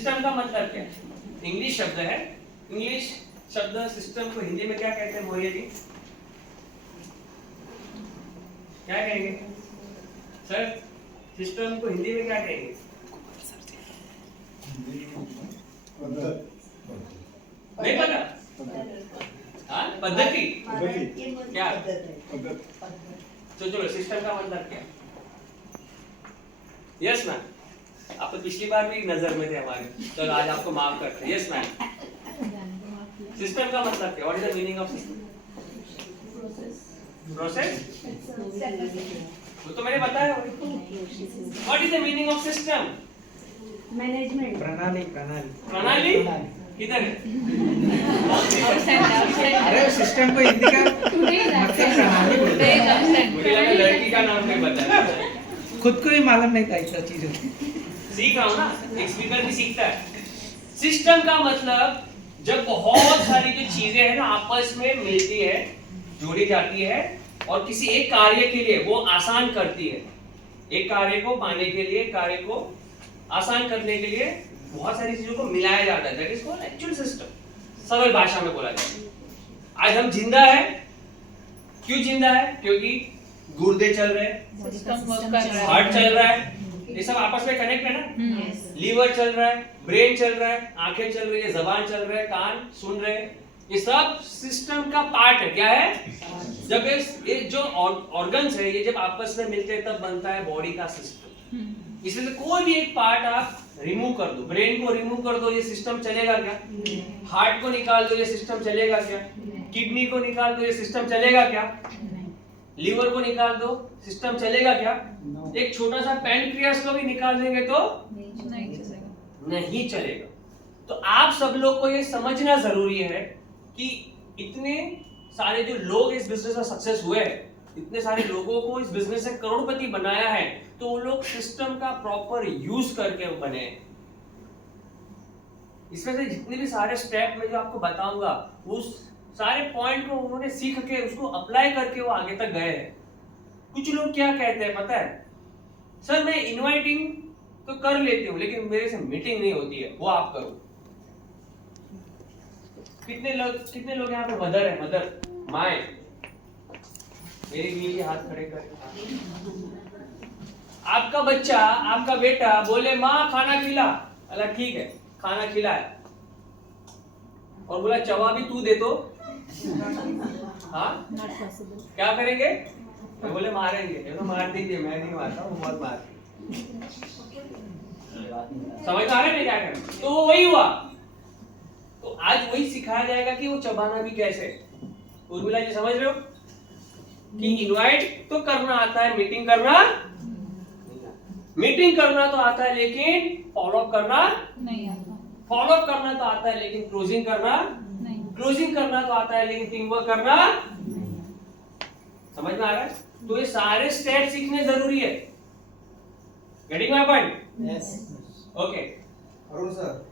System का मतलब क्या है? इंग्लिश शब्द है। इंग्लिश शब्द सिस्टम को हिंदी में क्या कहते हैं मौर्य जी? क्या कहेंगे सर? सिस्टम को हिंदी में क्या कहेंगे? नहीं पता? हाँ, पद्धति क्या? तो चलो सिस्टम का मतलब क्या? यस मैम, आप तो पिछली बार भी नजर में थे हमारे, तो आज आपको माफ करते हैं। यस मैम, सिस्टम का मतलब क्या? What is the meaning of system? Process. वो तो मैंने बताया। What is the meaning of system? Management, प्रणाली प्रणाली किधर है? अरे सिस्टम को हिंदी का मतलब प्रणाली बोलते हैं। मुझे लगा लड़की का नाम नहीं बताया। खुद को ही मालूम नहीं था इतना चीज सीख रहा हूँ ना, एक स्पीकर भी सीखता है। सिस्टम का मतलब जब बहुत सारी जो चीजें हैं ना आपस में मिलती है, जोड़ी जाती है और किसी एक कार्य के लिए वो आसान करती है। एक कार्य को पाने के लिए, कार्य को आसान करने के लिए बहुत सारी चीजों को मिलाया जाता है। That is called actual system. सरल भाषा में बोला जाए, आज हम जिंदा है। क्यों जिंदा है? क्योंकि गुर्दे चल रहे हैं, हार्ट चल रहा है, ये सब आपस में कनेक्ट है ना। लीवर चल रहा है, ब्रेन चल रहा है, आंखें चल रही है, जबान चल रहा है, कान सुन रहे हैं। ये सब सिस्टम का पार्ट है। क्या है? जब ये जो ऑर्गन्स है ये जब आपस में मिलते हैं तब बनता है बॉडी का सिस्टम। इसमें से कोई भी एक पार्ट आप रिमूव कर दो, ब्रेन को रिमूव कर दो, ये सिस्टम चलेगा क्या? हार्ट को निकाल दो, ये सिस्टम चलेगा क्या? किडनी को निकाल दो, ये सिस्टम चलेगा क्या? लीवर को निकाल दो, सिस्टम चलेगा क्या? एक छोटा सा पैनक्रियास को भी निकाल देंगे तो नहीं चलेगा। तो आप सब लोग को ये समझना जरूरी है कि इतने सारे जो लोग इस बिजनेस में सक्सेस हुए हैं, इतने सारे लोगों को इस बिजनेस से करोड़पति बनाया है, तो वो लोग सिस्टम का प्रॉपर यूज करके बने हैं। इसमें से जितने भी सारे स्टेप में जो आपको बताऊंगा, उस सारे पॉइंट को उन्होंने सीख के उसको अप्लाई करके वो आगे तक गए हैं। कुछ लोग क्या कहते हैं पता है? सर मैं इनवाइटिंग तो कर लेती हूँ लेकिन मेरे से मीटिंग नहीं होती है, वो आप करो। कितने लोग यहाँ पे मदर है, मदर माए? मेरी बीवी के हाथ खड़े कर। आपका बच्चा, आपका बेटा बोले माँ खाना खिला, अल्लाह ठीक है खाना खिलाया, और बोला चवा भी तू दे तो हाँ क्या करेंगे? मैं बोले मारेंगे। तो मार दीजिए, मैं नहीं मारता हूँ, बहुत मार। समझ आ रहा है क्या करें? तो वो वही हुआ। तो आज वही सिखाया जाएगा कि वो चबाना भी कैसे। उर्मिला जी समझ रहे हो कि इनवाइट तो करना आता है, मीटिंग करना तो आता है लेकिन फॉलोअप करना नहीं आता। फॉलोअप करना तो आता है लेकिन क्लोजिंग करना नहीं। क्लोजिंग करना तो आता है लेकिन टीम वर्क करना नहीं। समझ में आ रहा है? तो ये सारे स्टेप सीखने जरूरी है। Getting my point? Yes. Okay Arun sir.